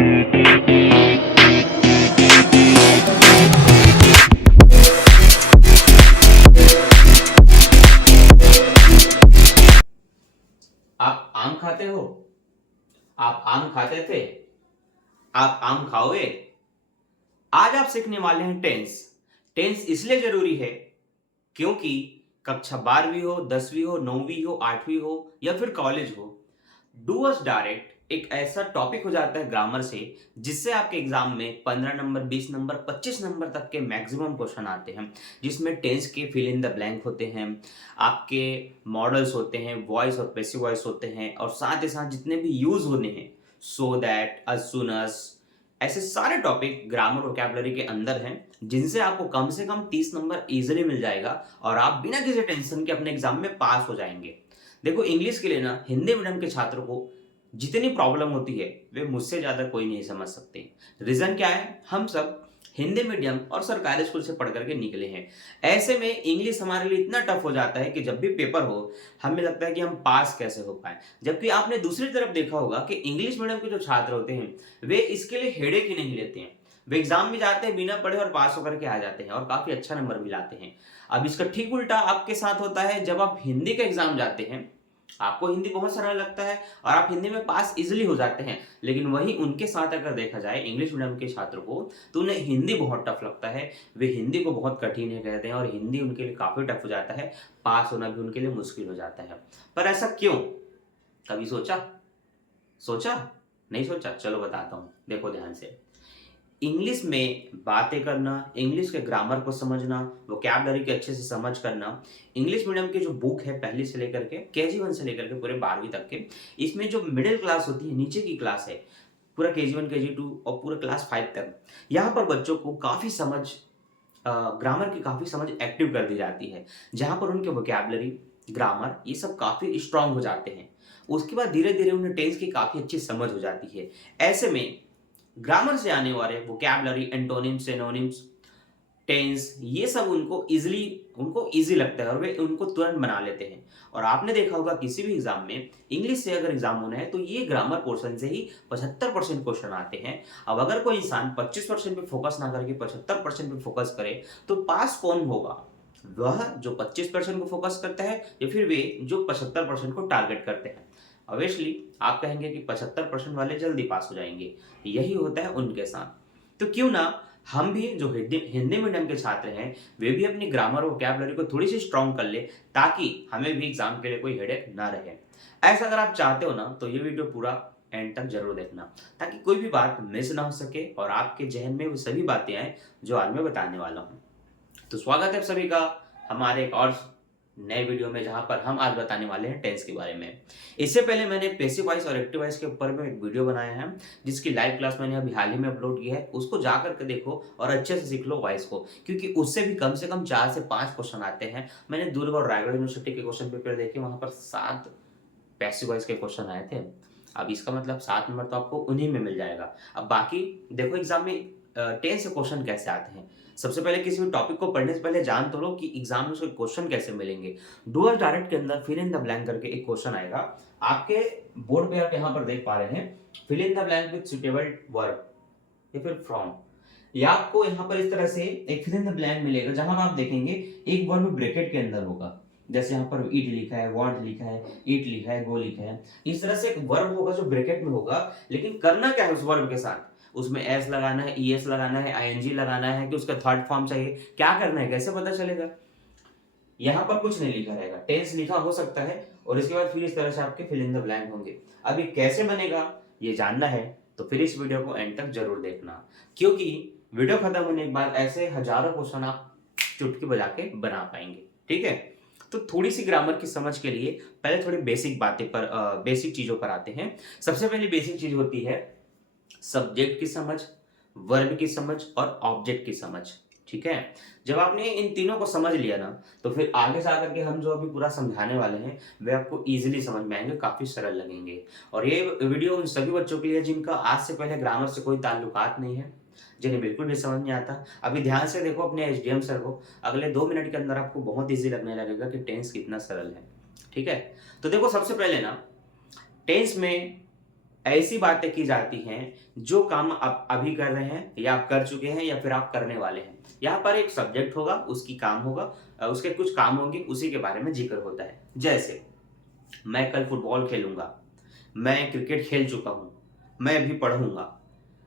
आप आम खाते हो? आप आम खाते थे? आप आम खाओगे? आज आप सीखने वाले हैं टेंस। टेंस इसलिए जरूरी है क्योंकि कक्षा 12वीं हो, 10वीं हो, 9वीं हो, 8वीं हो या फिर कॉलेज हो, डू अस डायरेक्ट एक ऐसा टॉपिक हो जाता है ग्रामर से जिससे आपके एग्जाम में 15 नंबर, 20 नंबर, 25 नंबर तक के मैक्सिमम क्वेश्चन आते हैं, जिसमें टेंस के फिल इन द ब्लैंक होते हैं, आपके मॉडल्स होते हैं, वॉइस और पैसिव वॉइस होते हैं, और साथ ही साथ जितने भी यूज होने हैं, सो दैट, अज सुन अस, ऐसे सारे टॉपिक ग्रामर वोकैबुलरी के अंदर हैं, जिनसे आपको कम से कम 30 नंबर इजीली मिल जाएगा और आप बिना किसी टेंशन के अपने एग्जाम में पास हो जाएंगे। देखो, इंग्लिश के लिए ना हिंदी मीडियम के छात्रों को जितनी प्रॉब्लम होती है वे मुझसे ज्यादा कोई नहीं समझ सकते। रीजन क्या है? हम सब हिंदी मीडियम और सरकारी स्कूल से पढ़ करके निकले हैं। ऐसे में इंग्लिश हमारे लिए इतना टफ हो जाता है कि जब भी पेपर हो, हमें लगता है कि हम पास कैसे हो पाए। जबकि आपने दूसरी तरफ देखा होगा कि इंग्लिश मीडियम के जो छात्र होते हैं वे इसके लिए हेडेक ही नहीं लेते हैं। वे एग्जाम में जाते हैं बिना पढ़े और पास होकर के आ जाते हैं और काफी अच्छा नंबर भी लाते हैं। अब इसका ठीक उल्टा आपके साथ होता है। जब आप हिंदी का एग्जाम जाते हैं, आपको हिंदी बहुत सरल लगता है और आप हिंदी में पास इजीली हो जाते हैं, लेकिन वहीं उनके साथ अगर देखा जाए इंग्लिश मीडियम के छात्रों को, तो उन्हें हिंदी बहुत टफ लगता है। वे हिंदी को बहुत कठिन है कहते हैं और हिंदी उनके लिए काफी टफ हो जाता है, पास होना भी उनके लिए मुश्किल हो जाता है। पर ऐसा क्यों? कभी सोचा? सोचा? नहीं सोचा? चलो बताता हूं, देखो ध्यान से। इंग्लिश में बातें करना, इंग्लिश के ग्रामर को समझना, वोकैबुलरी के अच्छे से समझ करना, इंग्लिश मीडियम की जो बुक है पहली से लेकर के KG 1 से लेकर के पूरे 12वीं तक के, इसमें जो मिडिल क्लास होती है, नीचे की क्लास है, पूरा KG 1, KG 2 और पूरा क्लास 5 तक, यहाँ पर बच्चों को काफ़ी समझ, ग्रामर की काफ़ी समझ एक्टिव कर दी जाती है, जहाँ पर उनके वोकैबुलरी, ग्रामर ये सब काफ़ी स्ट्रांग हो जाते हैं। उसके बाद धीरे धीरे उन्हें टेंस की काफ़ी अच्छी समझ हो जाती है। ऐसे में ग्रामर से आने वाले वोकैबुलरी, एंटोनिम्स, सिनोनिम्स, टेंस, ये सब उनको इजी लगता है और वे उनको तुरंत बना लेते हैं। और आपने देखा होगा किसी भी एग्जाम में, इंग्लिश से अगर एग्जाम होना है तो ये ग्रामर पोर्शन से ही 75% क्वेश्चन आते हैं। अब अगर कोई इंसान 25% पे फोकस ना करके 75% पे फोकस करे तो पास कौन होगा? वह जो 25% को फोकस करता है या फिर वे जो 75% को टारगेट करते हैं? ऑब्वियसली आप कहेंगे कि 75% वाले जल्दी पास हो जाएंगे। यही होता है उनके साथ। तो क्यों ना हम भी जो हिंदी मीडियम के छात्र हैं, वे भी अपनी ग्रामर और वोकैबुलरी को थोड़ी सी स्ट्रांग कर ले, ताकि हमें भी एग्जाम के लिए कोई हेडेक ना रहे। ऐसा अगर आप चाहते हो ना, तो ये वीडियो पूरा एंड तक जरूर देखना, ताकि कोई भी बात मिस ना हो सके और आपके जहन में वो सभी बातें आए जो आज मैं बताने वाला हूँ। तो स्वागत है आप सभी का हमारे एक और नए वीडियो में, जहां पर हम आज बताने वाले हैं टेंस के बारे में। इससे पहले मैंने पैसिव वॉइस और एक्टिव वॉइस के ऊपर में एक वीडियो बनाया है, जिसकी लाइव क्लास मैंने अभी हाल ही में अपलोड किया है। उसको जाकर के देखो और अच्छे से सीख लो वॉइस को, क्योंकि उससे भी कम से कम 4 से 5 क्वेश्चन आते हैं। मैंने दुर्ग और रायगढ़ यूनिवर्सिटी के क्वेश्चन पेपर देखे, वहां पर 7 पैसिव वॉइस के क्वेश्चन आए थे। अब इसका मतलब 7 नंबर तो आपको उन्हीं में मिल जाएगा। अब बाकी देखो एग्जाम में टेंस से क्वेश्चन कैसे आते हैं। सबसे पहले किसी भी टॉपिक को पढ़ने से पहले जान तो लो कि एग्जाम में उसके क्वेश्चन कैसे मिलेंगे। डू डायरेक्ट के अंदर फिल इन द ब्लैंक करके एक क्वेश्चन आएगा आपके बोर्ड पे, आप यहाँ पर देख पा रहे हैं, fill in the blank with suitable verb या फिर फ्रॉम। या आपको यहाँ पर इस तरह से एक फिल इन द ब्लैंक मिलेगा, जहां आप देखेंगे एक वर्ब ब्रैकेट के अंदर होगा। जैसे यहाँ पर ईट लिखा है, वांट लिखा है, ईट लिखा है, गो लिखा है। इस तरह से एक वर्ब होगा जो ब्रैकेट में होगा, लेकिन करना क्या है उस वर्ब के साथ? उसमें एस लगाना है, ईएस लगाना है, आईएनजी लगाना है, कि उसका थर्ड फॉर्म चाहिए, क्या करना है, कैसे पता चलेगा? यहाँ पर कुछ नहीं लिखा रहेगा, टेंस लिखा हो सकता है और इसके बाद फिर इस तरह से आपके फिल इन द ब्लैंक होंगे। अब ये कैसे बनेगा, ये जानना है तो फिर इस वीडियो को एंड तक जरूर देखना, क्योंकि वीडियो खत्म होने के बाद ऐसे हजारों क्वेश्चन आप चुटकी बजा के बना पाएंगे। ठीक है, तो थोड़ी सी ग्रामर की समझ के लिए पहले थोड़ी बेसिक बातें पर, बेसिक चीजों पर आते हैं। सबसे पहली बेसिक चीज होती है सब्जेक्ट की समझ, वर्ब की समझ और ऑब्जेक्ट की समझ। ठीक है, जब आपने इन तीनों को समझ लिया ना, तो फिर आगे जा करके हम जो अभी पूरा समझाने वाले हैं वे आपको इजीली समझ में आएंगे, काफी सरल लगेंगे। और ये वीडियो उन सभी बच्चों के लिए जिनका आज से पहले ग्रामर से कोई ताल्लुकात नहीं है, जिन्हें बिल्कुल भी समझ नहीं आता। अभी ध्यान से देखो अपने एसडीएम सर को, अगले 2 मिनट के अंदर आपको बहुत ईजी लगने लगेगा कि टेंस कितना सरल है। ठीक है, तो देखो सबसे पहले ना, टेंस में ऐसी बातें की जाती हैं जो काम आप अभी कर रहे हैं या आप कर चुके हैं या फिर आप करने वाले हैं। यहाँ पर एक सब्जेक्ट होगा, उसकी काम होगा, उसके कुछ काम होंगे, उसी के बारे में ज़िक्र होता है। जैसे मैं कल फुटबॉल खेलूँगा, मैं क्रिकेट खेल चुका हूँ, मैं अभी पढ़ूँगा।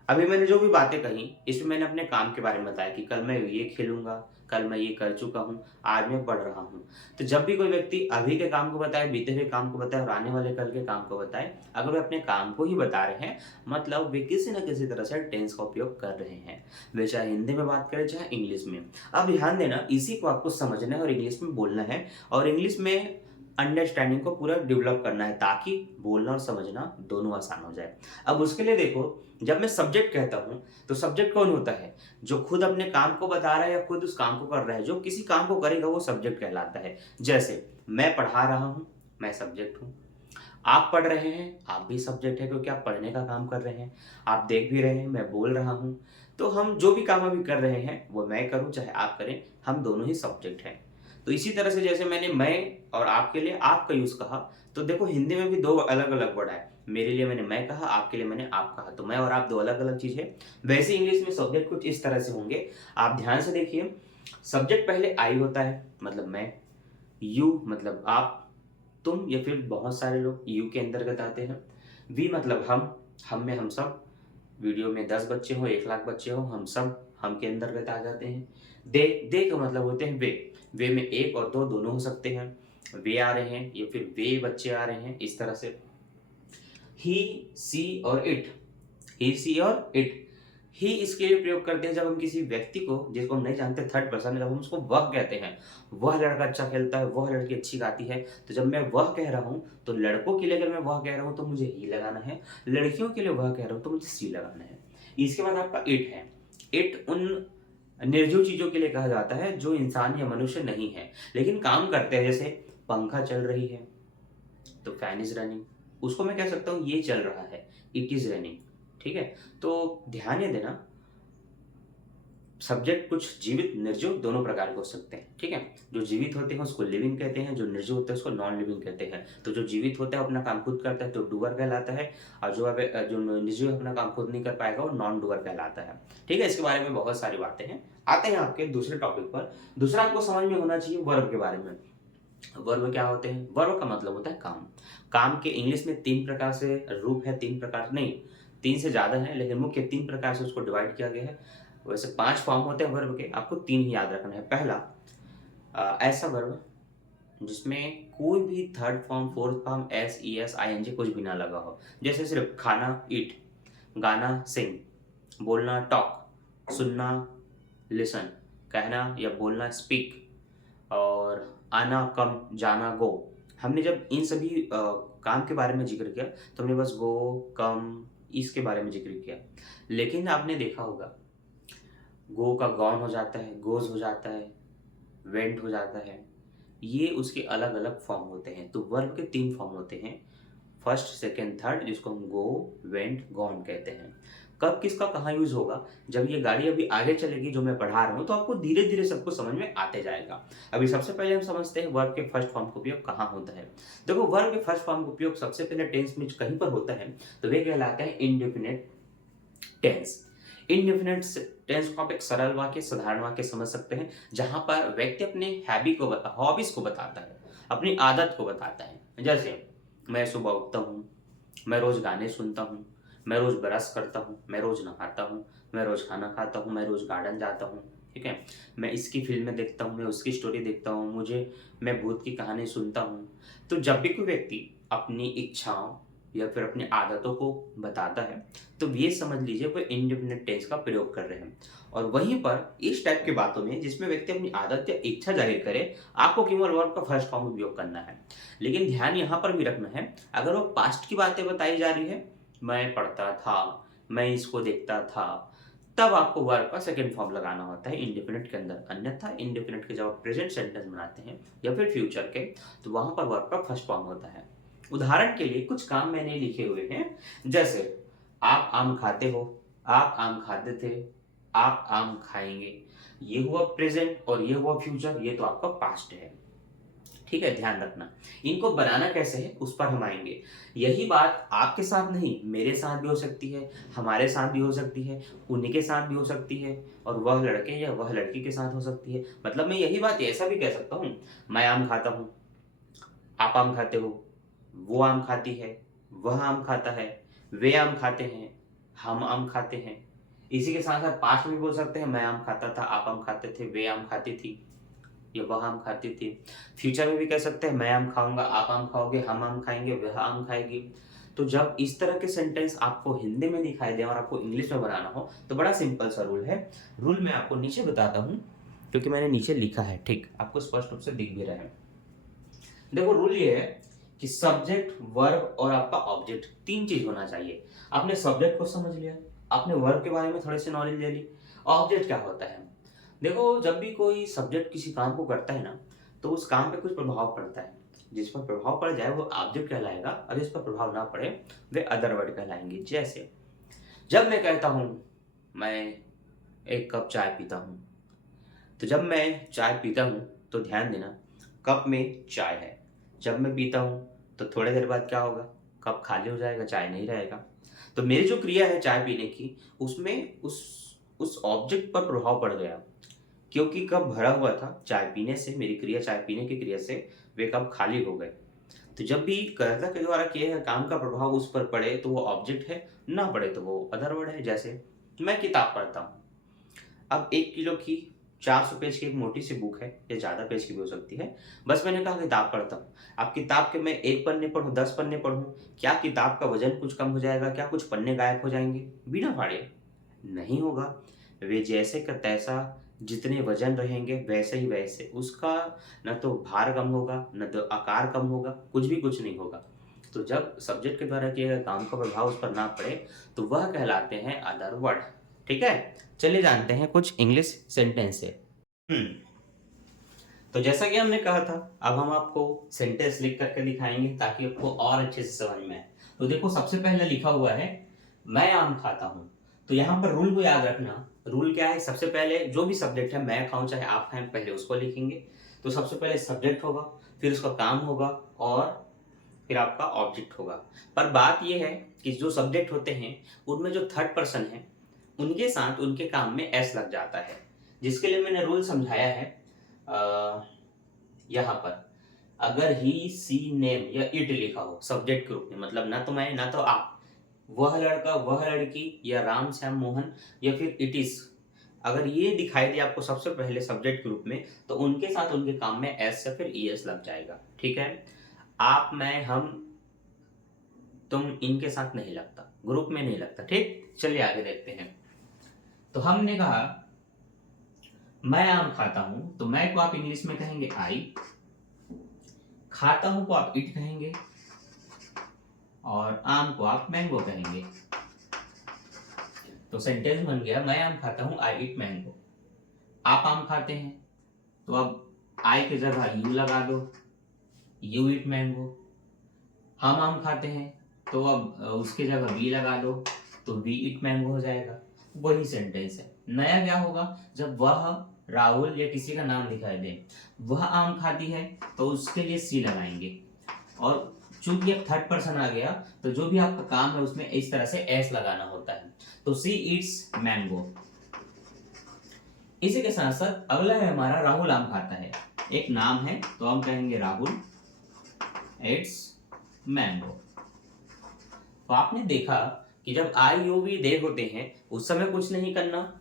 अभी मैंने जो भी बातें कही, इसमें मैंने अपने काम के बारे में बताया कि कल मैं ये खेलूँगा, कल मैं ये कर चुका हूँ, आज मैं पढ़ रहा हूँ। तो जब भी कोई व्यक्ति अभी के काम को बताए, बीते हुए काम को बताए और आने वाले कल के काम को बताए, अगर वे अपने काम को ही बता रहे हैं, मतलब वे किसी न किसी तरह से टेंस का उपयोग कर रहे हैं। वे चाहे हिंदी में बात करें, चाहे इंग्लिश में। अब ध्यान देना, इसी को आपको समझना है और इंग्लिश में बोलना है और इंग्लिश में अंडरस्टैंडिंग को पूरा डेवलप करना है ताकि बोलना और समझना दोनों आसान हो जाए। अब उसके लिए देखो, जब मैं सब्जेक्ट कहता हूँ, तो सब्जेक्ट कौन होता है? जो खुद अपने काम को बता रहा है या खुद उस काम को कर रहा है। जो किसी काम को करेगा वो सब्जेक्ट कहलाता है। जैसे मैं पढ़ा रहा हूँ, मैं सब्जेक्ट हूँ। आप पढ़ रहे हैं, आप भी सब्जेक्ट है क्योंकि आप पढ़ने का काम कर रहे हैं। आप देख भी रहे हैं, मैं बोल रहा हूँ। तो हम जो भी काम अभी कर रहे हैं, वो मैं करूँ चाहे आप करें, हम दोनों ही सब्जेक्ट हैं। तो इसी तरह से जैसे मैंने मैं और आपके लिए आप का यूज़ कहा, तो देखो हिंदी में भी 2 अलग-अलग वर्ड है। मेरे लिए मैंने मैं कहा, आपके लिए मैंने आप कहा। तो मैं और आप 2 अलग-अलग चीज़ है। वैसे इंग्लिश में सब्जेक्ट कुछ इस तरह से होंगे। आप ध्यान से देखिए, सब्जेक्ट पहले आई होता है, मतलब मैं। यू मतलब आप, तुम या फिर बहुत सारे लोग यू के अंतर्गत आते हैं। वी मतलब हम में हम सब। वीडियो में 10 बच्चे हो, 1 लाख बच्चे हो, हम सब हम के अंतर्गत आ जाते हैं। दे का मतलब होते हैं वे। वे में 1 और 2 दोनों हो सकते हैं। वे आ रहे हैं या फिर वे बच्चे आ रहे हैं, इस तरह से। ही, सी और इट। ही, सी और इट। ही इसके लिए प्रयोग करते हैं जब हम किसी व्यक्ति को, जिसको हम नहीं जानते, थर्ड पर्सन, जब हम उसको वह कहते हैं। वह लड़का अच्छा खेलता है, वह लड़की अच्छी गाती है। तो जब मैं वह कह रहा हूँ, तो लड़कों के लिए अगर मैं वह कह रहा हूँ तो मुझे ही लगाना है। लड़कियों के लिए वह कह रहा हूँ तो मुझे सी लगाना है। इसके बाद आपका इट है। इट उन निर्जीव चीजों के लिए कहा जाता है जो इंसान या मनुष्य नहीं है, लेकिन काम करते हैं। जैसे पंखा चल रही है, तो फैन इज रनिंग। उसको मैं कह सकता हूँ ये चल रहा है, इट इज रनिंग। ठीक है। तो ध्यान ये देना, सब्जेक्ट कुछ जीवित निर्जीव दोनों प्रकार के हो सकते हैं। ठीक है। जो जीवित होते हैं उसको लिविंग कहते हैं, जो निर्जीव होते हैं उसको नॉन लिविंग कहते हैं। तो जो जीवित होता है अपना काम खुद करता है तो डूअर कहलाता है, और जो निर्जीव अपना काम खुद नहीं कर पाएगा वो नॉन डूअर कहलाता है। ठीक है। इसके बारे में बहुत सारी बातें हैं। आते हैं आपके दूसरे टॉपिक पर। दूसरा आपको समझ में होना चाहिए वर्ब के बारे में। वर्ब क्या होते हैं? वर्ब का मतलब होता है काम। काम के इंग्लिश में 3 प्रकार से रूप है, 3 प्रकार नहीं, 3 से ज़्यादा है, लेकिन मुख्य 3 प्रकार से उसको डिवाइड किया गया है। वैसे 5 फॉर्म होते हैं वर्ब के, आपको 3 ही याद रखना है। पहला, ऐसा वर्ब जिसमें कोई भी third form, fourth form, S, E S, I N G कुछ भी ना लगा हो। जैसे सिर्फ खाना, ईट, गाना, सिंग, बोलना, टॉक, सुनना, लिसन, कहना या बोलना, स्पीक, और आना, कम, जाना, गो। हमने जब इन सभी काम के बारे में ज़िक्र किया, तो हमने बस गो, कम, इसके बारे में ज़िक्र किया। लेकिन आपने देखा होगा, गो का गॉन हो जाता है, गोज़ हो जाता है, वेंट हो जाता है। ये उसके अलग-अलग फॉर्म होते हैं। तो वर्ब के 3 फॉर्म होते हैं, फर्स्ट, सेकंड, थर्ड, जिसको हम गो, वेंट, गॉन कहते हैं। कब किसका कहाँ यूज़ होगा? जब ये गाड़ी अभी आगे चलेगी जो मैं पढ़ा रहा हूँ, तो आपको धीरे-धीरे सब कुछ समझ में आते जाएगा। अभी सबसे पहले हम समझते हैं वर्ब के फर्स्ट फॉर्म का उपयोग कहाँ होता है। देखो, वर्ब के फर्स्ट फॉर्म का उपयोग सबसे पहले टेंस में कहीं पर होता है, तो वे कहलाता है इंडेफिनिट टेंस। इंडेफिनिट टेंस को आप एक सरल वाक्य, साधारण वाक्य समझ सकते हैं, जहां पर व्यक्ति अपने हॉबीज को बताता है, अपनी आदत को बताता है। जैसे मैं सुबह उठता हूँ, मैं रोज गाने सुनता हूँ, मैं रोज ब्रश करता हूँ, मैं रोज नहाता हूँ, मैं रोज खाना खाता हूँ, मैं रोज गार्डन जाता हूँ। ठीक है। मैं इसकी फिल्में देखता हूँ, मैं उसकी स्टोरी देखता हूँ, मैं भूत की कहानी सुनता हूँ। तो जब भी कोई व्यक्ति अपनी इच्छाओं या फिर अपनी आदतों को बताता है, तो ये समझ लीजिए वो इंडिपेंडेंट टेंस का प्रयोग कर रहे हैं। और वहीं पर इस टाइप की बातों में जिसमें व्यक्ति अपनी आदत या इच्छा जाहिर करे, आपको केवल वर्ब का फर्स्ट फॉर्म उपयोग करना है। लेकिन ध्यान यहाँ पर भी रखना है, अगर वो पास्ट की बातें बताई जा रही है, मैं पढ़ता था, मैं इसको देखता था, तब आपको वर्ब का सेकंड फॉर्म लगाना होता है इंडेफिनिट के अंदर। अन्यथा इंडेफिनिट के जब आप प्रेजेंट सेंटेंस बनाते हैं या फिर फ्यूचर के, तो वहां पर वर्ब का फर्स्ट फॉर्म होता है। उदाहरण के लिए कुछ काम मैंने लिखे हुए हैं। जैसे आप आम खाते हो, आप आम खाते थे, आप आम खाएंगे। ये हुआ प्रेजेंट और ये हुआ फ्यूचर, ये तो आपका पास्ट है। ठीक है, ध्यान रखना। इनको बनाना कैसे है उस पर हम आएँगे। यही बात आपके साथ नहीं, मेरे साथ भी हो सकती है, हमारे साथ भी हो सकती है, उन्हीं के साथ भी हो सकती है और वह लड़के या वह लड़की के साथ हो सकती है। मतलब मैं यही बात ऐसा भी कह सकता हूँ, मैं आम खाता हूँ, आप आम खाते हो, वो आम खाती है, वह आम खाता है, वे आम खाते हैं, हम आम खाते हैं। इसी के साथ-साथ पास्ट में भी बोल सकते हैं, मैं आम खाता था, आप आम खाते थे, वे आम खाती थी। ये वह आम खाती थी। फ्यूचर में भी कह सकते हैं मैं आम खाऊँगा, आप आम खाओगे, हम आम खाएँगे, वह आम खाएगी। तो जब इस तरह के सेंटेंस आपको हिंदी में दिखाई दें और आपको इंग्लिश में बनाना हो, तो बड़ा सिंपल सा रूल है। रूल मैं आपको नीचे बताता हूँ, क्योंकि मैंने नीचे लिखा है, ठीक? आपको स्पष्ट रूप से दिख भी रहा है। देखो रूल ये है कि सब्जेक्ट, वर्ब और आपका ऑब्जेक्ट 3 चीज़ होना चाहिए। आपने सब्जेक्ट को समझ लिया, आपने वर्ब के बारे में थोड़ी-सी नॉलेज ले ली, ऑब्जेक्ट क्या होता है? देखो जब भी कोई सब्जेक्ट किसी काम को करता है ना, तो उस काम पे कुछ प्रभाव पड़ता है। जिस पर प्रभाव पड़ जाए वो ऑब्जेक्ट कहलाएगा और जिस पर प्रभाव ना पड़े वे अदर वर्ड कहलाएंगे। जैसे जब मैं कहता हूँ मैं 1 कप चाय पीता हूँ, तो जब मैं चाय पीता हूँ तो ध्यान देना कप में चाय है। जब मैं पीता हूँ तो थोड़ी देर बाद क्या होगा? कप खाली हो जाएगा, चाय नहीं रहेगा। तो मेरी जो क्रिया है चाय पीने की, उसमें उस ऑब्जेक्ट पर प्रभाव पड़ गया। क्योंकि कप भरा हुआ था, चाय पीने से मेरी क्रिया चाय पीने की क्रिया से वे कप खाली हो गए। तो जब भी कर्ता के द्वारा किए गए काम का प्रभाव उस पर पड़े तो वो ऑब्जेक्ट है, ना पड़े तो वो अदर वर्ड है। जैसे मैं किताब पढ़ता हूँ। अब 1 किलो की 400 पेज की एक मोटी सी बुक है या ज़्यादा पेज की भी हो सकती है। बस मैंने कहा किताब पढ़ता हूँ। अब किताब के मैं 1 पन्ने पढूँ, 10 पन्ने पढूँ, क्या किताब का वज़न कुछ कम हो जाएगा? क्या कुछ पन्ने गायब हो जाएँगे? बिना फाड़े? नहीं होगा। वे जैसे का तैसा जितने वज़न रहेंगे वैसे ही वैसे। उसका ना तो भार कम होगा, ना तो आकार कम होगा, कुछ नहीं होगा। तो जब सब्जेक्ट के द्वारा किए गए काम का प्रभाव उस पर ना पड़े, तो वह कहलाते हैं अदर वर्ड। ठीक है? चलिए जानते हैं कुछ इंग्लिश सेंटेंस से। हुँ। तो जैसा कि हमने कहा था, अब हम आपको सेंटेंस लिख कर के दिखाएँगे ताकि आपको और अच्छे से समझ में आए। तो देखो सबसे पहले लिखा हुआ है, मैं आम खाता हूँ। तो यहाँ पर रूल को याद रखना, रूल क्या है? सबसे पहले जो भी सब्जेक्ट है, मैं खाऊँ चाहे आप खाएँ, पहले उसको लिखेंगे। तो सबसे पहले सब्जेक्ट होगा, फिर उसका काम होगा और फिर आपका ऑब्जेक्ट होगा। पर बात ये है कि जो सब्जेक्ट होते हैं, उनमें जो थर्ड पर्सन है, उनके साथ उनके काम में एस लग जाता है। जिसके लिए मैंने रूल समझाया है यहाँ पर। अगर ही, सी, नेम या इट लिखा हो सब्जेक्ट के रूप में, मतलब ना तो मैं ना तो आप, वह लड़का, वह लड़की या राम, श्याम, मोहन या फिर इट इज़, अगर ये दिखाई दे आपको सबसे पहले सब्जेक्ट के रूप में, तो उनके साथ उनके काम में एस या फिर ईएस लग जाएगा। ठीक है? आप, मैं, हम, तुम इनके साथ नहीं लगता, ग्रुप में नहीं लगता। ठीक? चलिए आगे देखते हैं। तो हमने कहा मैं आम खाता हूं, तो मैं को आप इंग्लिश में कहेंगे आई, खाता हूं को आप इट कहेंगे और आम को आप मैंगो कहेंगे। तो सेंटेंस बन गया, मैं आम खाता हूं, आई इट मैंगो। आप आम खाते हैं तो अब आई की जगह यू लगा दो, यू इट मैंगो। हम आम खाते हैं तो अब उसकी जगह वी लगा दो, तो वी इट मैंगो हो जाएगा। वही सेंटेंस है। नया क्या होगा? जब वह राहुल या किसी का नाम दिखाई दे, वह आम खाती है तो उसके लिए सी लगाएंगे। और चूंकि अब थर्ड पर्सन आ गया, तो जो भी आपका काम है उसमें इस तरह से एस लगाना होता है। तो सी ईट्स मैंगो। इसी के साथ साथ अगला है हमारा राहुल आम खाता है। एक नाम है तो हम कहेंगे राहुल इट्स मैंगो। तो आपने देखा कि जब आई यू वी दे होते हैं उस समय कुछ नहीं करना,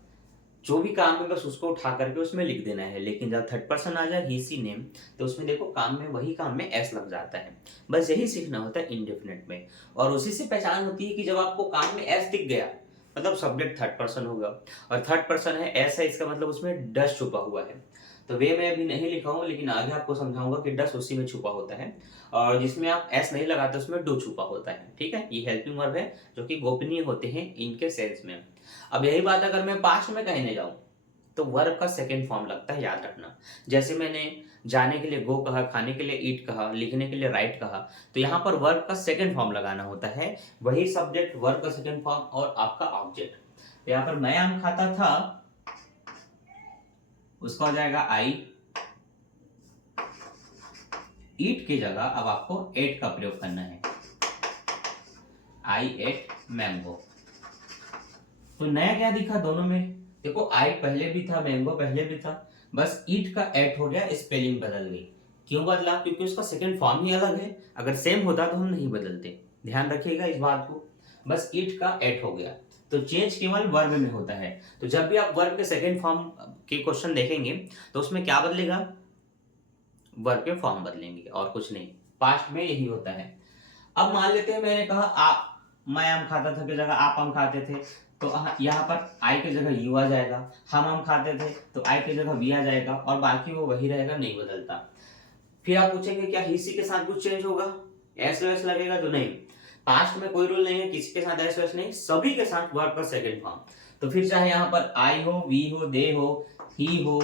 जो भी काम है बस उसको उठा करके उसमें लिख देना है। लेकिन जब थर्ड पर्सन आ जाए, ही, सी, नेम, तो उसमें देखो काम में, वही काम में एस लग जाता है। बस यही सीखना होता है इंडेफिनिट में। और उसी से पहचान होती है कि जब आपको काम में एस दिख गया, मतलब सब्जेक्ट थर्ड पर्सन होगा और थर्ड पर्सन है, एस है, इसका मतलब उसमें डस छुपा हुआ है। तो वे मैं अभी नहीं लिखा हूँ, लेकिन आगे आपको समझाऊंगा कि डस उसी में छुपा होता है और जिसमें आप एस नहीं लगाते उसमें डू छुपा होता है। ठीक है? ये हेल्पिंग वर्ब है जो कि गोपनीय होते हैं इनके सेंस में। अब यही बात अगर मैं पास्ट में कहने जाऊं, तो वर्ब का सेकंड फॉर्म लगता है, याद रखना। जैसे मैंने जाने के लिए गो कहा, खाने के लिए ईट कहा, लिखने के लिए राइट कहा, तो यहाँ पर वर्ब का सेकंड फॉर्म लगाना होता है। वही सब्जेक्ट, वर्ब का सेकंड फॉर्म और आपका ऑब्जेक्ट। तो यहाँ पर मैं आम खाता था, उसका हो जाएगा आई, ईट की जगह अब आपको एट का प्रयोग करना है। आई एट मैंगो। तो नया क्या दिखा दोनों में? देखो आई पहले भी था, मैंगो पहले भी था, बस ईट का एट हो गया, स्पेलिंग बदल गई। क्यों बदला? क्योंकि उसका सेकंड फॉर्म ही अलग है। अगर सेम होता तो हम नहीं बदलते, ध्यान रखिएगा इस बात को। बस ईट का एट हो गया। तो चेंज केवल वर्ब में होता है। तो जब भी आप वर्ब के सेकंड फॉर्म के क्वेश्चन देखेंगे तो उसमें क्या बदलेगा? वर्ब के फॉर्म बदलेंगे और कुछ नहीं। पास्ट में यही होता है। अब मान लेते हैं मैंने कहा आप, मैं आम खाता था की जगह आप आम खाते थे, तो यहाँ पर आई की जगह यू आ जाएगा। हम आम खाते थे तो आई की जगह वी आ जाएगा, और बाकी वो वही रहेगा, नहीं बदलता। फिर आप पूछेंगे क्या ही सी के साथ कुछ चेंज होगा, एस वेस लगेगा? तो नहीं, पास्ट में कोई रूल नहीं है, किसी के साथ एस वेस नहीं, सभी के साथ वर्ब का सेकंड फॉर्म। तो फिर चाहे यहाँ पर आई हो, वी हो, दे हो, ही हो,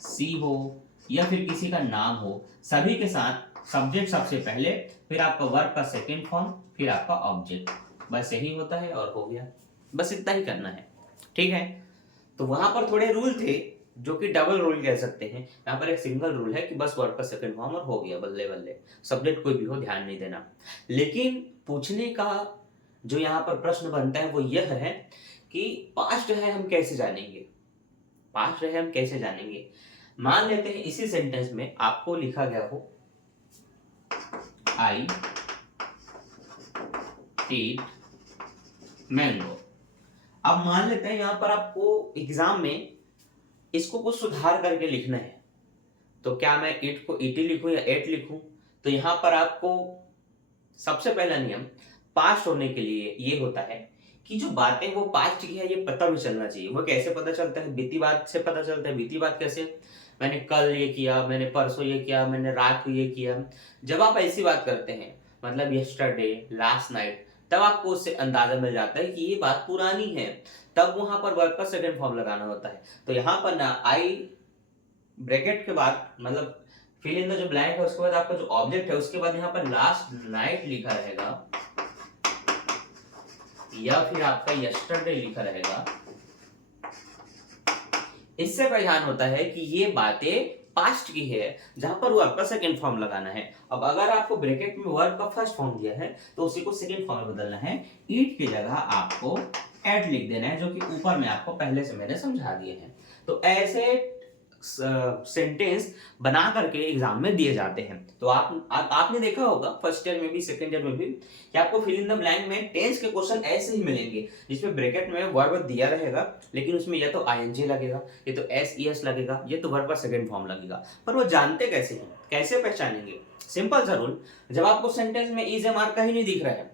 सी हो, या फिर किसी का नाम हो, सभी के साथ सब्जेक्ट सबसे पहले, फिर आपका वर्ब का सेकंड फॉर्म, फिर आपका ऑब्जेक्ट। बस यही होता है और हो गया। बस इतना ही करना है, ठीक है। तो वहां पर थोड़े रूल थे जो कि डबल रूल कह सकते हैं। यहाँ पर एक सिंगल रूल है कि बस वर्ब का सेकंड फॉर्म और हो गया, बल्ले बल्ले, सब्जेक्ट कोई भी हो ध्यान नहीं देना। लेकिन पूछने का जो यहाँ पर प्रश्न बनता है वो यह है कि पास्ट है हम कैसे जानेंगे? पास्ट है हम कैसे जानेंगे? मान लेते हैं इसी सेंटेंस में आपको लिखा गया हो आई ईट मैंगो। अब मान लेते हैं यहां पर आपको एग्जाम में इसको कुछ सुधार करके लिखना है। तो क्या मैं ईट को ईटी लिखूं या एट लिखूं? तो यहां पर आपको सबसे पहला नियम पास्ट होने के लिए ये होता है कि जो बातें वो पास्ट की है ये पता भी चलना चाहिए। वो कैसे पता चलता है? बीती बात से पता चलता है। बीती बात कैसे? मैंने कल ये किया, मैंने परसों ये किया, मैंने रात को ये किया। जब आप ऐसी बात करते हैं, मतलब यस्टरडे, लास्ट नाइट, तब आपको उससे अंदाजा मिल जाता है कि ये बात पुरानी है। तब वहां पर वर्ब का सेकंड फॉर्म लगाना होता है। तो यहाँ पर ना आई ब्रैकेट के बाद, मतलब फिल इन द जो ब्लैंक है उसके बाद आपका जो ऑब्जेक्ट है उसके बाद यहाँ पर लास्ट नाइट लिखा रहेगा, या फिर आपका यस्टरडे लिखा रहेगा। इससे पहचान होता है कि ये बातें पास्ट की है, जहां पर वर्ब का सेकंड फॉर्म लगाना है। अब अगर आपको ब्रैकेट में वर्ब का फर्स्ट फॉर्म दिया है तो उसी को सेकंड फॉर्म में बदलना है। ईट की जगह आपको एट लिख देना है, जो कि ऊपर में आपको पहले से मैंने समझा दिए हैं। तो ऐसे सेंटेंस बना करके एग्जाम में दिए जाते हैं। तो आपने देखा होगा फर्स्ट ईयर में भी, सेकंड ईयर में भी, कि आपको फिल इन द ब्लैंक में टेंस के क्वेश्चन ऐसे ही मिलेंगे, जिसमें ब्रैकेट में वर्ब दिया रहेगा, लेकिन उसमें या तो आईएनजी लगेगा, या तो एस लगेगा, या तो वर्ब का सेकंड फॉर्म लगेगा। पर वो जानते कैसे हैं, कैसे पहचानेंगे? सिंपल सा रूल, जब आपको सेंटेंस में इज एम आर कहीं नहीं दिख रहा है,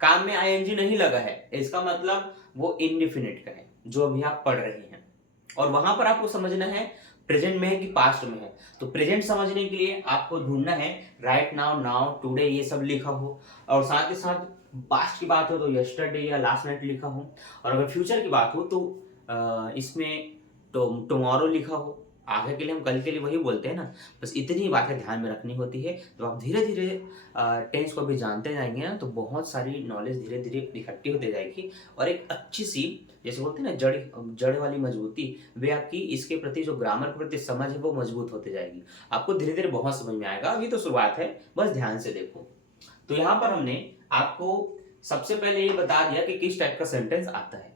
काम में आईएनजी नहीं लगा है, इसका मतलब वो इनडिफिनिट का है जो अभी आप पढ़ रहे हैं। और वहां पर आपको समझना है प्रेजेंट में है कि पास्ट में है। तो प्रेजेंट समझने के लिए आपको ढूंढना है राइट नाउ, नाउ, टुडे, ये सब लिखा हो, और साथ ही साथ पास्ट की बात हो तो यस्टरडे या लास्ट नाइट लिखा हो, और अगर फ्यूचर की बात हो तो इसमें टुमारो लिखा हो। आगे के लिए हम कल के लिए वही बोलते हैं ना। बस इतनी ही बातें ध्यान में रखनी होती है। तो आप धीरे धीरे टेंस को भी जानते जाएंगे ना, तो बहुत सारी नॉलेज धीरे धीरे इकट्ठी होती जाएगी, और एक अच्छी सी, जैसे बोलते हैं ना, जड़ वाली मजबूती, वे आपकी इसके प्रति जो ग्रामर के प्रति समझ है वो मजबूत होती जाएगी। आपको धीरे धीरे बहुत समझ में आएगा। अभी तो शुरुआत है, बस ध्यान से देखो। तो यहाँ पर हमने आपको सबसे पहले ये बता दिया कि किस टाइप का सेंटेंस आता है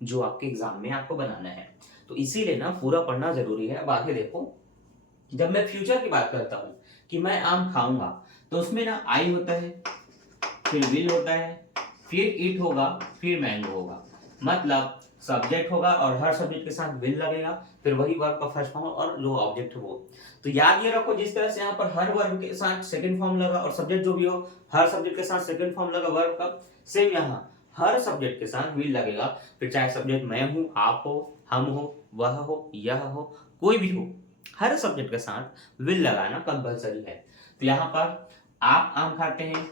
जो आपके एग्जाम में आपको बनाना है। तो इसीलिए ना पूरा पढ़ना जरूरी है। अब आगे देखो, जब मैं फ्यूचर की बात करता हूं कि मैं आम खाऊंगा, तो उसमें ना आई होता है, फिर विल होता है, फिर इट होगा, फिर मैंगो होगा। मतलब सब्जेक्ट होगा और हर सब्जेक्ट के साथ विल लगेगा, फिर वही वर्ब का फर्स्ट फॉर्म और जो ऑब्जेक्ट है वो। तो याद ये रखो, जिस तरह से यहाँ पर हर वर्ब के साथ सेकंड फॉर्म लगा और सब्जेक्ट जो भी हो, हर सब्जेक्ट के साथ सेकंड फॉर्म लगा वर्ब का, सेम यहाँ हर सब्जेक्ट के साथ विल लगेगा। फिर चाहे सब्जेक्ट मैं हूं, आप हो, हम हो, वह हो, यह हो, कोई भी हो, हर सब्जेक्ट के साथ विल लगाना कंपलसरी है। तो यहाँ पर आप आम खाते हैं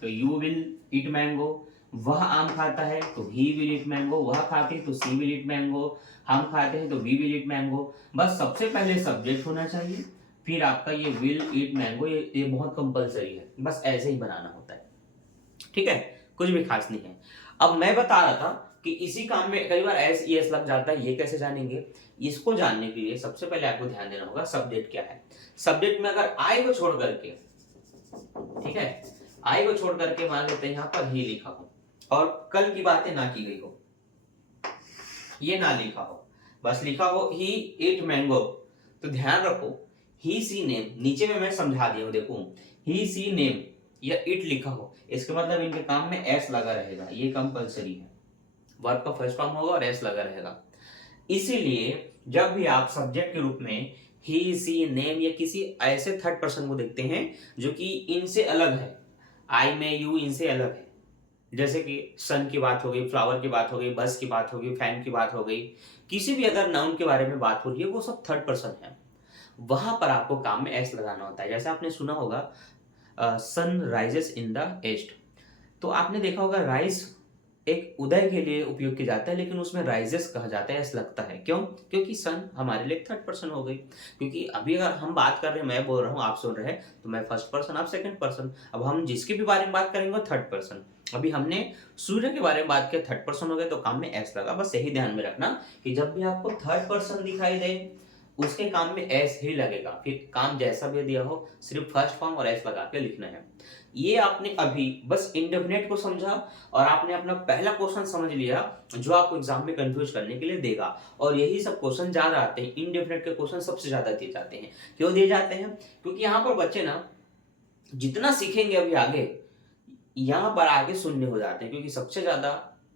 तो यू विल ईट मैंगो, वह आम खाता है तो ही विल ईट मैंगो, वह खाती है तो सी विल ईट मैंगो, हम खाते हैं तो वी विल ईट मैंगो। बस सबसे पहले सब्जेक्ट होना चाहिए, फिर आपका ये विल ईट मैंगो, ये बहुत कंपलसरी है। बस ऐसे ही बनाना होता है, ठीक है, कुछ भी खास नहीं है। अब मैं बता रहा था कि इसी काम में कई बार एस ई एस लग जाता है, ये कैसे जानेंगे? इसको जानने के लिए सबसे पहले आपको ध्यान देना होगा सब्जेक्ट क्या है। सब्जेक्ट में अगर आई को छोड़ करके ठीक है, आई को छोड़ करके मान लेते हैं यहाँ पर ही लिखा हो और कल की बातें ना की गई हो, ये ना लिखा हो, बस लिखा हो ही इट मैंगो। तो ध्यान रखो, ही सी नेम नीचे में मैं समझा दिया हूं, देखो ही सी नेम या इट लिखा हो, इसके मतलब इनके काम में एस लगा रहेगा, ये कंपलसरी है, वर्ब का फर्स्ट फॉर्म होगा और एस लगा रहेगा। इसीलिए जब भी आप सब्जेक्ट के रूप में ही सी नेम या किसी ऐसे थर्ड पर्सन को देखते हैं जो कि इनसे अलग है, आई में यू इनसे अलग है, जैसे कि सन की बात हो गई, फ्लावर की बात हो गई, बस की बात हो गई, फैन की बात हो गई, किसी भी अदर नाउन के बारे में बात हो रही है, वो सब थर्ड पर्सन है, वहां पर आपको काम में एस लगाना होता है। जैसे आपने सुना होगा sun rises in the east, तो आपने देखा होगा राइज एक उदय के लिए उपयोग किया जाता है, लेकिन उसमें राइजेस कहा जाता है, ऐसा लगता है, क्यों? क्योंकि सन हमारे लिए थर्ड पर्सन हो गई, क्योंकि अभी अगर हम बात कर रहे हैं, मैं बोल रहा हूँ, आप सुन रहे हैं, तो मैं फर्स्ट पर्सन, आप सेकंड पर्सन, अब हम जिसके भी बारे में बात करेंगे वो थर्ड पर्सन। अभी हमने सूर्य के बारे में बात किया, थर्ड पर्सन हो गए, तो काम में एस लगा, बस यही ध्यान में रखना कि जब भी आपको थर्ड पर्सन दिखाई दे उसके काम में एस ही लगेगा, फिर काम जैसा भी दिया हो सिर्फ फर्स्ट फॉर्म और एस लगा के लिखना है। ये आपने अभी बस इंडेफिनेट को समझा और आपने अपना पहला क्वेश्चन समझ लिया जो आपको एग्जाम में कंफ्यूज करने के लिए देगा, और यही सब क्वेश्चन ज्यादा आते हैं, इंडेफिनेट के क्वेश्चन सबसे ज्यादा दिए जाते हैं। क्यों दिए जाते हैं? क्योंकि यहाँ पर बच्चे ना जितना सीखेंगे अभी आगे, यहाँ पर आगे शून्य हो जाते हैं, क्योंकि सबसे ज्यादा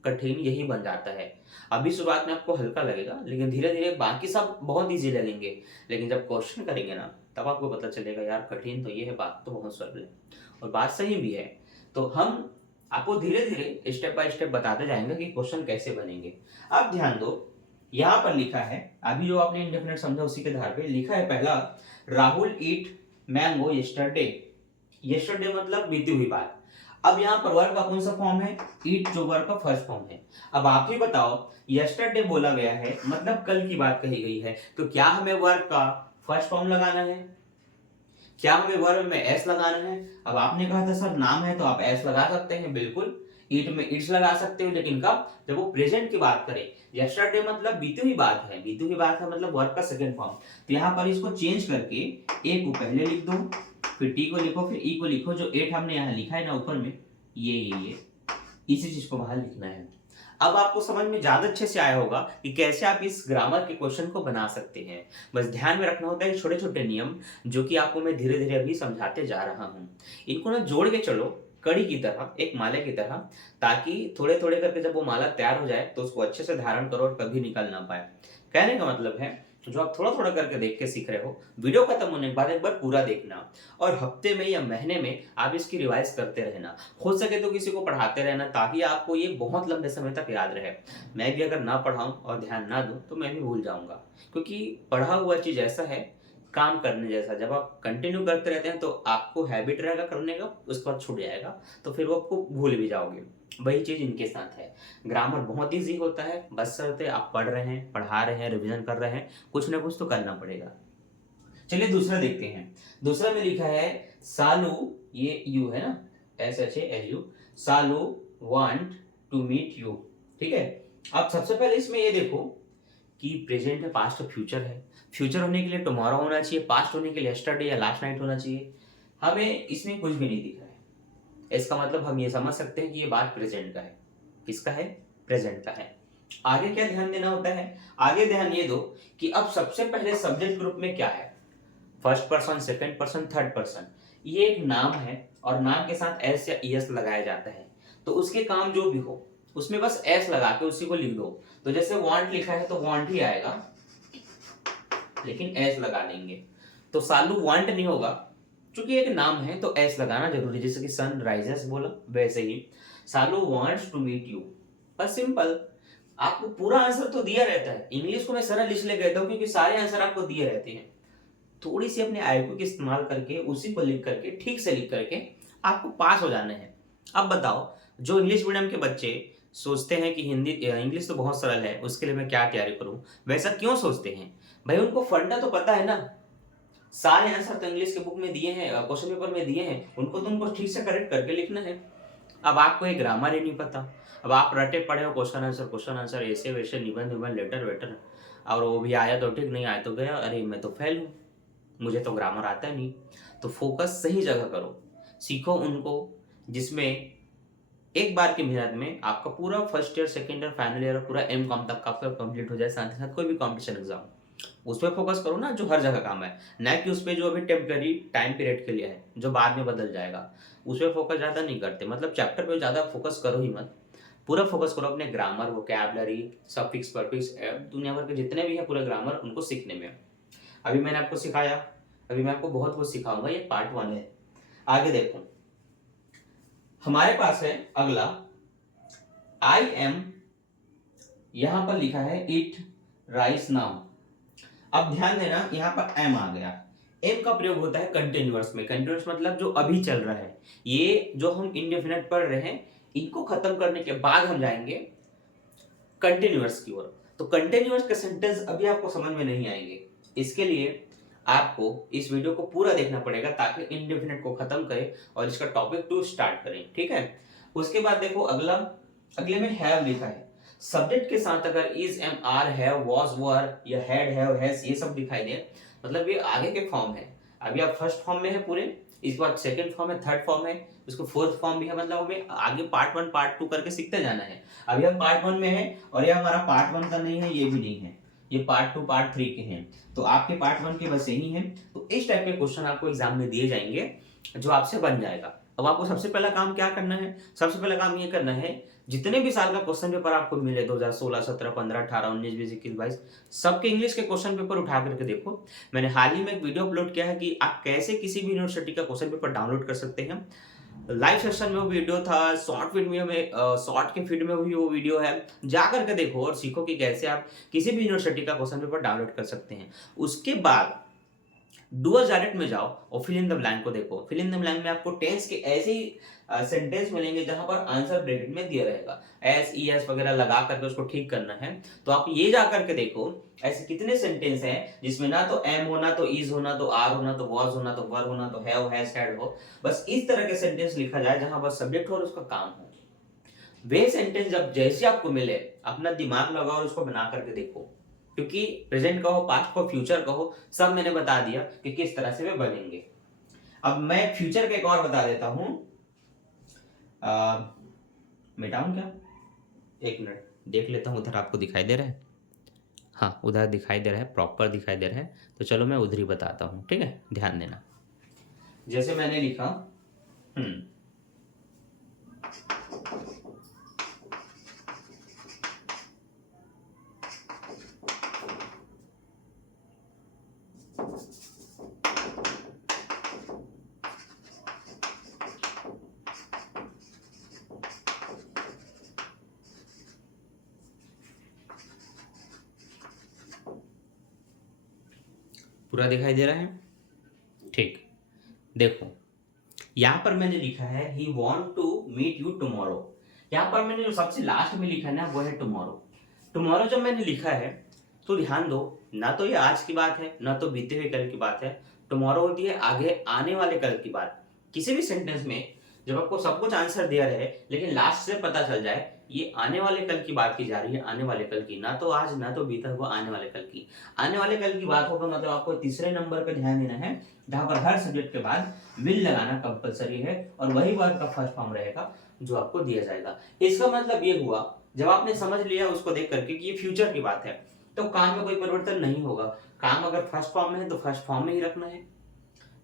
कठिन यही बन जाता है। अभी शुरुआत में आपको हल्का लगेगा, लेकिन धीरे धीरे बाकी सब बहुत इजी लगेंगे, लेकिन जब क्वेश्चन करेंगे ना तब आपको पता चलेगा यार कठिन तो ये है, बात तो बहुत सरल है और बात सही भी है। तो हम आपको धीरे धीरे स्टेप बाय स्टेप बताते जाएंगे कि क्वेश्चन कैसे बनेंगे। अब ध्यान दो, यहाँ पर लिखा है, अभी जो आपने इंडेफिनिट समझा उसी के आधार पे लिखा है, पहला राहुल ईट मैंगो यस्टरडे। यस्टरडे मतलब बीती हुई बात। अब यहाँ पर वर्ब का कौन सा फॉर्म है? ईट, जो वर्ब का फर्स्ट फॉर्म है। अब आप ही बताओ, यस्टरडे बोला गया है मतलब कल की बात कही गई है, तो क्या हमें वर्ब का फर्स्ट फॉर्म लगाना है? क्या हमें वर्ब में एस लगाना है? अब आपने कहा था सर नाम है तो आप एस लगा सकते हैं, बिल्कुल ईट में इट्स लगा सकते हो, लेकिन कब? जब वो प्रेजेंट की बात करें। यस्टरडे मतलब बीती हुई बात है, बीती हुई बात है मतलब वर्ब का सेकंड फॉर्म। तो यहाँ पर इसको चेंज करके ए को पहले लिख दो, फिर टी को लिखो, फिर ई को लिखो, जो एट हमने यहाँ लिखा है ना ऊपर में, ये इसी चीज को बाहर लिखना है। अब आपको समझ में ज्यादा अच्छे से आया होगा कि कैसे आप इस ग्रामर के क्वेश्चन को बना सकते हैं। बस ध्यान में रखना होता है छोटे छोटे नियम, जो कि आपको मैं धीरे धीरे अभी समझाते जा रहा हूँ। इनको ना जोड़ के चलो कड़ी की तरह, एक माला की तरह, ताकि थोड़े थोड़े करके जब वो माला तैयार हो जाए तो उसको अच्छे से धारण करो और कभी निकल ना पाए। कहने का मतलब है जो आप थोड़ा थोड़ा करके देख के सीख रहे हो, वीडियो खत्म होने के बाद एक बार पूरा देखना और हफ्ते में या महीने में आप इसकी रिवाइज करते रहना। हो सके तो किसी को पढ़ाते रहना, ताकि आपको ये बहुत लंबे समय तक याद रहे। मैं भी अगर ना पढ़ाऊं और ध्यान ना दूं तो मैं भी भूल जाऊंगा, क्योंकि पढ़ा हुआ चीज ऐसा है काम करने जैसा, जब आप कंटिन्यू करते रहते हैं तो आपको हैबिट रहेगा करने का, उसके बाद छूट जाएगा तो फिर वो आपको भूल भी जाओगे। वही चीज इनके साथ है। ग्रामर बहुत ईजी होता है, बस शर्त है आप पढ़ रहे हैं, पढ़ा रहे हैं, रिवीजन कर रहे हैं, कुछ ना कुछ तो करना पड़ेगा। चलिए दूसरा देखते हैं। दूसरा में लिखा है सालू, ये यू है ना, SHALU, Shalu want to meet you. ठीक है, अब सबसे पहले इसमें ये देखो कि प्रेजेंट है, पास्ट और फ्यूचर है। फ्यूचर होने के लिए टुमारो होना चाहिए, पास्ट होने के लिए यस्टरडे या लास्ट नाइट होना चाहिए। हमें इसमें कुछ भी नहीं दिख रहा है। इसका मतलब हम ये समझ सकते हैं कि ये बात प्रेजेंट का है। किसका है? प्रेजेंट का है। आगे क्या ध्यान देना होता है? आगे ध्यान ये दो कि अब सबसे पहले सब्जेक्ट ग्रुप में क्या है? First person, second person, third person. ये एक नाम है और नाम के साथ एस या ईएस लगाया जाता है, तो उसके काम जो भी हो उसमें बस एस लगा के उसी को लिख दो। तो जैसे वांट लिखा है तो वांट ही आएगा, लेकिन एस लगा देंगे, तो सालू वांट नहीं होगा, क्योंकि एक नाम है तो एस लगाना जरूरी। जैसे कि सन राइजेस बोला, वैसे ही सालू वांट्स टू मीट यू, बस सिंपल। आपको पूरा आंसर तो दिया रहता है, इंग्लिश को मैं सरल इसलिए कहता हूँ क्योंकि सारे आंसर आपको दिए रहते हैं। थोड़ी सी अपने आईक्यू के इस्तेमाल करके उसी को लिख करके ठीक से लिख करके आपको पास हो जाना है। अब बताओ, जो इंग्लिश मीडियम के बच्चे सोचते हैं कि हिंदी इंग्लिश तो बहुत सरल है, उसके लिए मैं क्या तैयारी करूं, वैसा क्यों सोचते हैं? भाई उनको फंडा तो पता है ना, सारे आंसर तो इंग्लिश के बुक में दिए हैं, क्वेश्चन पेपर में दिए हैं, उनको तो उनको ठीक से करेक्ट करके लिखना है। अब आपको ये ग्रामर ही नहीं पता, अब आप रटे पड़े हो क्वेश्चन आंसर ऐसे वैसे, निबंध निबंध, लेटर वेटर, और वो भी आया तो ठीक, नहीं आया तो गया, अरे मैं तो फेल हूँ, मुझे तो ग्रामर आता नहीं। तो फोकस सही जगह करो, सीखो उनको, जिसमें एक बार की मेहनत में आपका पूरा first year, second year, final year और पूरा एमकॉम तक का आपका कंप्लीट हो जाए, साथ ही साथ कोई भी कंपटीशन एग्जाम उस पर फोकस करो ना, जो हर जगह काम है, ना कि उस पर जो अभी टेम्पररी टाइम पीरियड के लिए है, जो बाद में बदल जाएगा। उस पर फोकस ज़्यादा नहीं करते, मतलब चैप्टर पे ज़्यादा फोकस करो ही मत। पूरा फोकस करो अपने ग्रामर, वोकैबलरी, सफिक्स, परफिक्स, दुनिया भर के जितने भी हैं पूरे ग्रामर, उनको सीखने में। अभी मैंने आपको सिखाया, अभी मैं आपको बहुत कुछ सिखाऊंगा, ये पार्ट 1 है। आगे देखो, हमारे पास है अगला आई एम, यहां पर लिखा है इट राइस नाउ। अब ध्यान देना, यहां पर एम आ गया। एम का प्रयोग होता है कंटिन्यूअस में। कंटिन्यूअस मतलब जो अभी चल रहा है। ये जो हम इंडेफिनिट पढ़ रहे हैं, इनको खत्म करने के बाद हम जाएंगे कंटिन्यूअस की ओर। तो कंटिन्यूअस के सेंटेंस अभी आपको समझ में नहीं आएंगे, इसके लिए आपको इस वीडियो को पूरा देखना पड़ेगा, ताकि इंडेफिनिट को खत्म करें और इसका टॉपिक 2 स्टार्ट करें, ठीक है। उसके बाद देखो अगला, अगले में हैव लिखा है। सब्जेक्ट के साथ अगर is, am, are, have, was, were या हैड, हैव, हैज ये सब दिखाई दे, मतलब ये आगे के फॉर्म है। अभी आप फर्स्ट फॉर्म में है पूरे, इसके बाद सेकंड फॉर्म है, थर्ड फॉर्म है, उसको फोर्थ फॉर्म भी है, मतलब हमें आगे पार्ट 1 पार्ट 2 करके सीखते जाना है। अभी हम पार्ट 1 में है और ये हमारा पार्ट 1 का नहीं है, ये भी नहीं है, ये पार्ट 2 पार्ट 3 के हैं, तो आपके पार्ट 1 के बस यही हैं। तो इस टाइप के क्वेश्चन आपको एग्जाम में दिए जाएंगे, जो आपसे बन जाएगा। अब आपको सबसे पहला काम क्या करना है? सबसे पहला काम ये करना है, जितने भी साल का क्वेश्चन पेपर आपको मिले 2016, 17, 15, 18, 19, 20, 21, 22, सबके इंग्लिश के क्वेश्चन पेपर उठा करके देखो। मैंने हाल ही में एक वीडियो अपलोड किया है कि आप कैसे किसी भी यूनिवर्सिटी का क्वेश्चन पेपर डाउनलोड कर सकते हैं। लाइव सेशन में वो वीडियो था, शॉर्ट वीडियो में, शॉर्ट के फीड में भी वो वीडियो है, जा करके देखो और सीखो कि कैसे आप किसी भी यूनिवर्सिटी का क्वेश्चन पेपर डाउनलोड कर सकते हैं। उसके बाद डूअर्स डायरेक्ट में जाओ और फिल इन द ब्लैंक को देखो। फिल इन द ब्लैंक में आपको टेंस के ऐसे ही सेंटेंस मिलेंगे जहां पर आंसर ब्रैकेट में दिया रहेगा, एस, ई, एस वगैरह लगा करके उसको ठीक करना है। तो आप ये जा करके देखो ऐसे कितने सेंटेंस हैं जिसमें ना तो एम होना, तो इज होना, तो आर होना, तो वाज होना, तो वर होना, तो हैव, हैज, हैड हो। बस इस तरह के सेंटेंस लिखा जाए जहां बस सब्जेक्ट हो और उसका काम हो। वे सेंटेंस जब जैसे आपको मिले, अपना दिमाग लगाओ और उसको बना करके देखो, क्योंकि प्रेजेंट कहो, पास्ट कहो, फ्यूचर कहो, सब मैंने बता दिया कि किस तरह से वे बनेंगे। अब मैं फ्यूचर का एक और बता देता हूं, मिटाऊं क्या? एक मिनट देख लेता हूं, उधर आपको दिखाई दे रहा है? हाँ, उधर दिखाई दे रहा है, प्रॉपर दिखाई दे रहा है, तो चलो मैं उधर ही बताता हूं, ठीक है, ध्यान देना। जैसे मैंने लिखा पूरा दिखाई दे रहा है? ठीक, देखो यहां पर मैंने लिखा है he want to meet you tomorrow. यहां पर मैंने जो सबसे लास्ट में लिखा है ना, वो है टुमारो। टुमारो जब मैंने लिखा है तो ध्यान दो, ना तो ये आज की बात है, ना तो बीते हुए कल की बात है। टुमारो होती है आगे आने वाले कल की बात। किसी भी सेंटेंस में जब आपको सब कुछ आंसर दिया रहे, लेकिन लास्ट से पता चल जाए ये आने वाले कल की बात की जा रही है, आने वाले कल की, ना तो आज ना तो बीता हुआ, आने वाले कल की। आने वाले कल की बात होगा मतलब आपको तीसरे नंबर पे ध्यान देना है, जहां पर हर सब्जेक्ट के बाद विल लगाना कंपलसरी है, और वही वर्ब का फर्स्ट फॉर्म रहेगा जो आपको दिया जाएगा। इसका मतलब ये हुआ, जब आपने समझ लिया उसको देख करके कि ये फ्यूचर की बात है, तो काम में कोई परिवर्तन नहीं होगा। काम अगर फर्स्ट फॉर्म में है तो फर्स्ट फॉर्म में ही रखना है,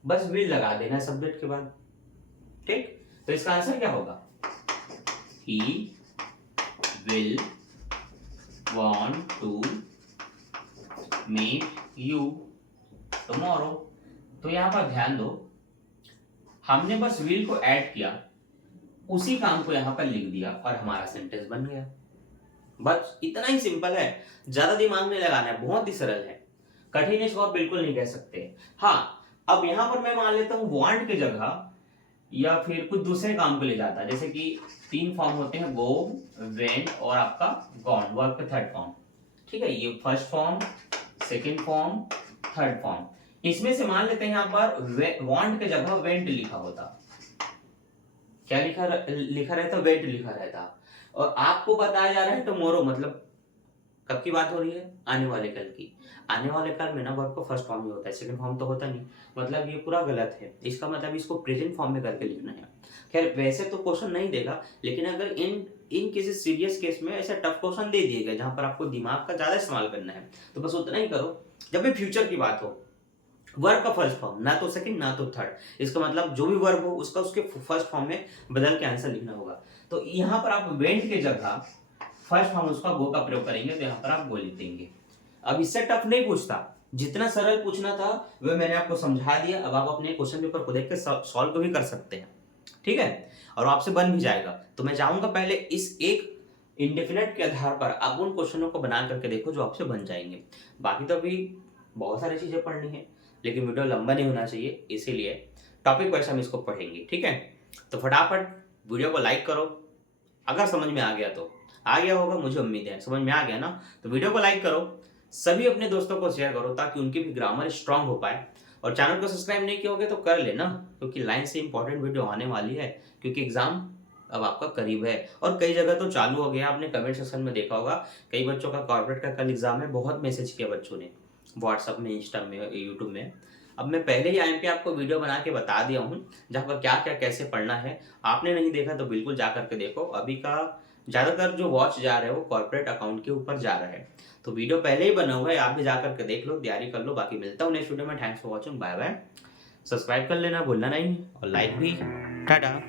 बस विल लगा देना है सब्जेक्ट के बाद, ठीक। तो इसका आंसर क्या होगा? He will want to meet you tomorrow। तो यहां पर ध्यान दो, हमने बस will को ऐड किया, उसी काम को यहां पर लिख दिया और हमारा सेंटेंस बन गया। बस इतना ही सिंपल है, ज्यादा दिमाग नहीं लगाना है, बहुत ही सरल है। कठिन इसको आप बिल्कुल नहीं कह सकते। हाँ, अब यहां पर मैं मान लेता हूं वांट की जगह या फिर कुछ दूसरे काम को ले जाता है, जैसे कि 3 फॉर्म होते हैं, गो, वेंट और आपका गॉन, वर्ब का थर्ड फॉर्म, ठीक है। ये first form, second form, third form. इसमें से मान लेते हैं यहां पर वांट की जगह वेंट लिखा होता, क्या लिखा रहता? वेंट लिखा रहता। और आपको बताया जा रहा है टुमारो, मतलब कब की बात हो रही है? आने वाले कल की। आने वाले कल में ना वर्ब का फर्स्ट फॉर्म ही होता है, सेकंड फॉर्म तो होता नहीं। मतलब ये पूरा गलत है। इसका मतलब इसको प्रेजेंट फॉर्म में करके लिखना है। खैर वैसे तो क्वेश्चन नहीं देगा, लेकिन अगर इन इन किसी सीरियस केस में ऐसा टफ क्वेश्चन दे दिए गए जहां पर आपको दिमाग का ज्यादा इस्तेमाल करना है, तो बस उतना ही करो। जब भी फ्यूचर की बात हो, वर्ब का फर्स्ट फॉर्म, ना तो सेकंड ना तो थर्ड, इसका मतलब जो भी वर्ब हो उसका उसके फर्स्ट फॉर्म में बदल के आंसर लिखना होगा। तो यहाँ पर आप वेंट की जगह फर्स्ट फॉर्म उसका गो का प्रयोग करेंगे, तो यहाँ पर आप गो लिख देंगे। अब इससे टफ नहीं पूछता, जितना सरल पूछना था वह मैंने आपको समझा दिया। अब आप अपने क्वेश्चन पेपर को देख के सॉल्व भी कर सकते हैं, ठीक है, और आपसे बन भी जाएगा। तो मैं चाहूंगा पहले इस एक इंडेफिनेट के आधार पर आप उन क्वेश्चनों को बना करके देखो जो आपसे बन जाएंगे। बाकी तो अभी बहुत सारी चीजें पढ़नी है, लेकिन वीडियो लंबा नहीं होना चाहिए, इसीलिए टॉपिक वाइज हम इसको पढ़ेंगे, ठीक है। तो फटाफट वीडियो को लाइक करो, अगर समझ में आ गया तो। आ गया होगा, मुझे उम्मीद है समझ में आ गया ना। तो वीडियो को लाइक करो, सभी अपने दोस्तों को शेयर करो ताकि उनकी भी ग्रामर स्ट्रांग हो पाए। और चैनल को सब्सक्राइब नहीं किया होगे तो कर लेना, क्योंकि लाइन से इंपॉर्टेंट वीडियो आने वाली है, क्योंकि एग्जाम अब आपका करीब है और कई जगह तो चालू हो गया। आपने कमेंट सेक्शन में देखा होगा, कई बच्चों का कॉर्पोरेट का कल एग्जाम है, बहुत मैसेज किया बच्चों ने व्हाट्सअप में, इंस्टा में, यूट्यूब में। अब मैं पहले ही आईएमपी आपको वीडियो बना के बता दिया हूँ जहाँ पर क्या क्या कैसे पढ़ना है। आपने नहीं देखा तो बिल्कुल जा करके देखो। अभी का ज़्यादातर जो वॉच जा रहे हो वो कॉर्पोरेट अकाउंट के ऊपर जा रहा है, तो वीडियो पहले ही बना हुआ है, आप भी जा करके देख लो, तैयारी कर लो। बाकी मिलता हूँ नेक्स्ट वीडियो में। Thanks for watching, bye bye. Subscribe कर लेना भूलना नहीं, और लाइक भी। टाटा।